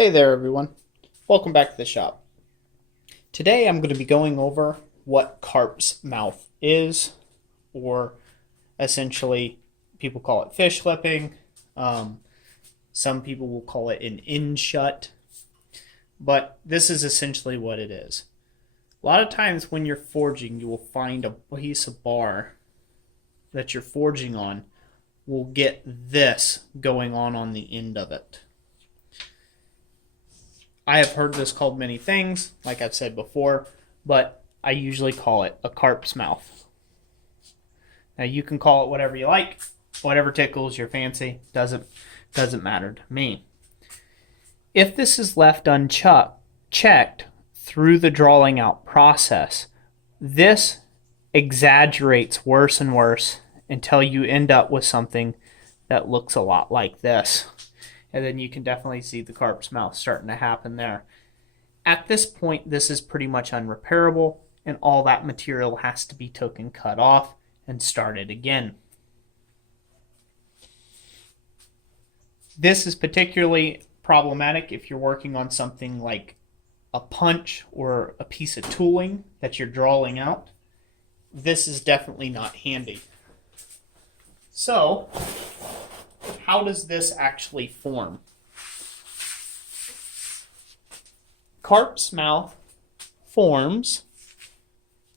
Hey there everyone, welcome back to the shop. Today I'm going to be going over what Carps Mouth is, or essentially people call it fish lipping. Some people will call it an in-shut, but this is essentially what it is. A lot of times when you're forging, you will find a piece of bar that you're forging on will get this going on the end of it. I have heard this called many things, like I've said before, but I usually call it a carp's mouth. Now you can call it whatever you like, whatever tickles your fancy, doesn't matter to me. If this is left unchecked through the drawing out process, this exaggerates worse and worse until you end up with something that looks a lot like this. And then you can definitely see the carp's mouth starting to happen there. At this point, this is pretty much unrepairable, and all that material has to be taken, cut off, and started again. This is particularly problematic if you're working on something like a punch or a piece of tooling that you're drawing out. This is definitely not handy. So, how does this actually form? Carp's mouth forms,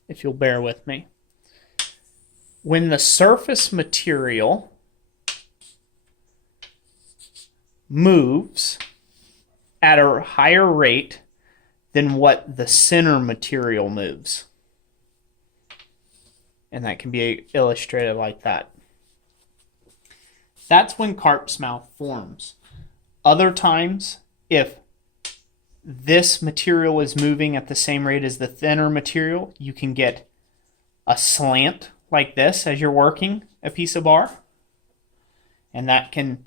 if you'll bear with me, when the surface material moves at a higher rate than what the center material moves. And that can be illustrated like that. That's when carp's mouth forms. Other times, if this material is moving at the same rate as the thinner material, you can get a slant like this as you're working a piece of bar. And that can,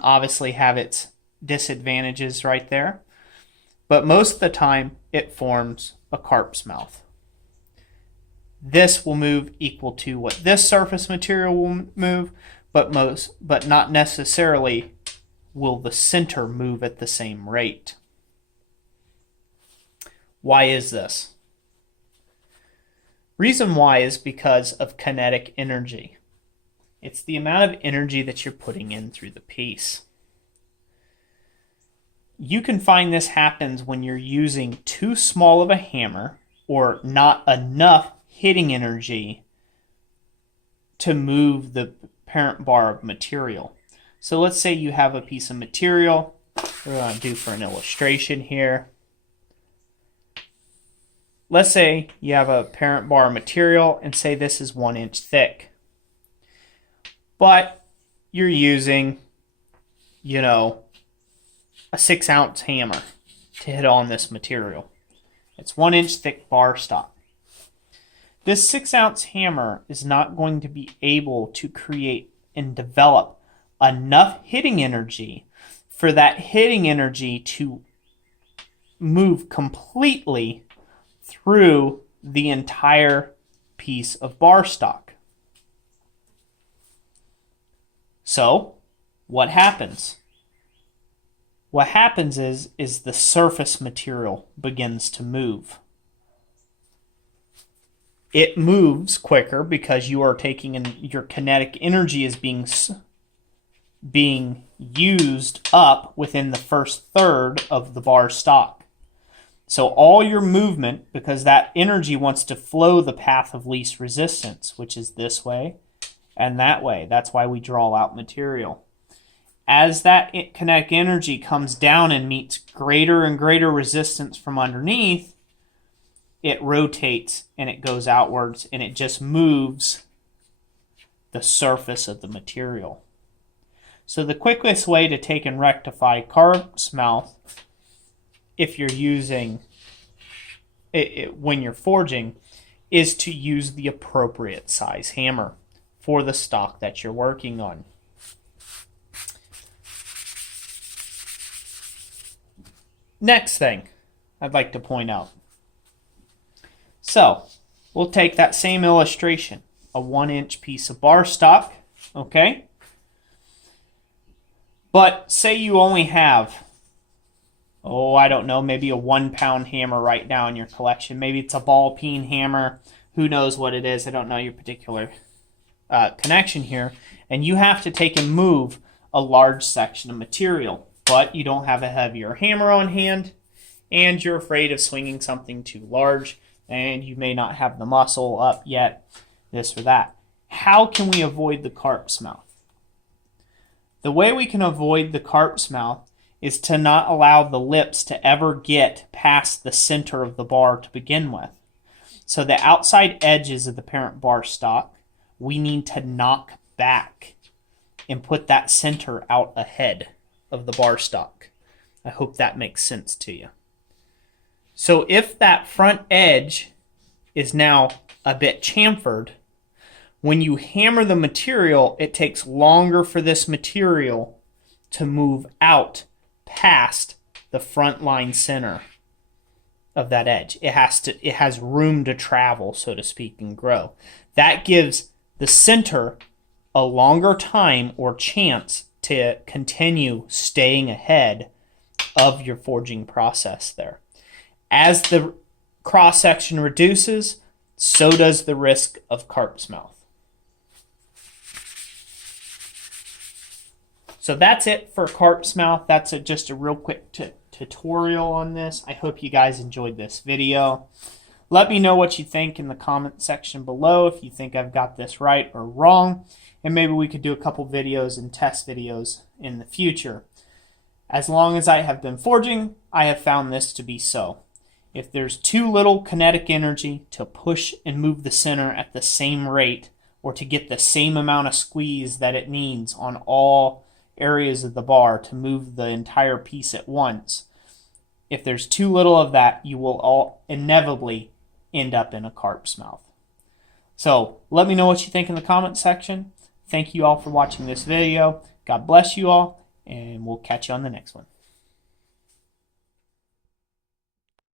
obviously have its disadvantages right there. But most of the time, it forms a carp's mouth. This will move equal to what this surface material will move, but not necessarily will the center move at the same rate. Why is this? Reason why is because of kinetic energy. It's the amount of energy that you're putting in through the piece. You can find this happens when you're using too small of a hammer or not enough hitting energy to move the parent bar of material. So let's say you have a piece of material. We're going to do for an illustration here. Let's say you have a parent bar of material and say this is 1 inch thick. But you're using, a 6-ounce hammer to hit on this material. It's 1 inch thick bar stock. This 6-ounce hammer is not going to be able to create and develop enough hitting energy for that hitting energy to move completely through the entire piece of bar stock. So, what happens? What happens is the surface material begins to move. It moves quicker because you are taking in your kinetic energy is being used up within the first third of the bar stock. So all your movement, because that energy wants to flow the path of least resistance, which is this way and that way. That's why we draw out material. As that kinetic energy comes down and meets greater and greater resistance from underneath, it rotates and it goes outwards and it just moves the surface of the material. So the quickest way to take and rectify carp's mouth, if you're using it when you're forging, is to use the appropriate size hammer for the stock that you're working on. Next thing I'd like to point out. So, we'll take that same illustration, a 1 inch piece of bar stock, okay? But say you only have oh, I don't know, maybe a 1-pound hammer right now in your collection. Maybe it's a ball peen hammer. Who knows what it is? I don't know your particular connection here. And you have to take and move a large section of material, but you don't have a heavier hammer on hand, and you're afraid of swinging something too large, and you may not have the muscle up yet, this or that. How can we avoid the carp's mouth? The way we can avoid the carp's mouth is to not allow the lips to ever get past the center of the bar to begin with. So the outside edges of the parent bar stock, we need to knock back and put that center out ahead of the bar stock. I hope that makes sense to you. So if that front edge is now a bit chamfered, when you hammer the material, it takes longer for this material to move out past the front line center of that edge. It has room to travel, so to speak, and grow. That gives the center a longer time or chance to continue staying ahead of your forging process there. As the cross section reduces, so does the risk of carp's mouth. So that's it for carp's mouth. That's just a real quick tutorial on this. I hope you guys enjoyed this video. Let me know what you think in the comment section below, if you think I've got this right or wrong, and maybe we could do a couple videos and test videos in the future. As long as I have been forging, I have found this to be so. If there's too little kinetic energy to push and move the center at the same rate, or to get the same amount of squeeze that it needs on all areas of the bar to move the entire piece at once, if there's too little of that, you will all inevitably end up in a carp's mouth. So let me know what you think in the comment section. Thank you all for watching this video. God bless you all, and we'll catch you on the next one.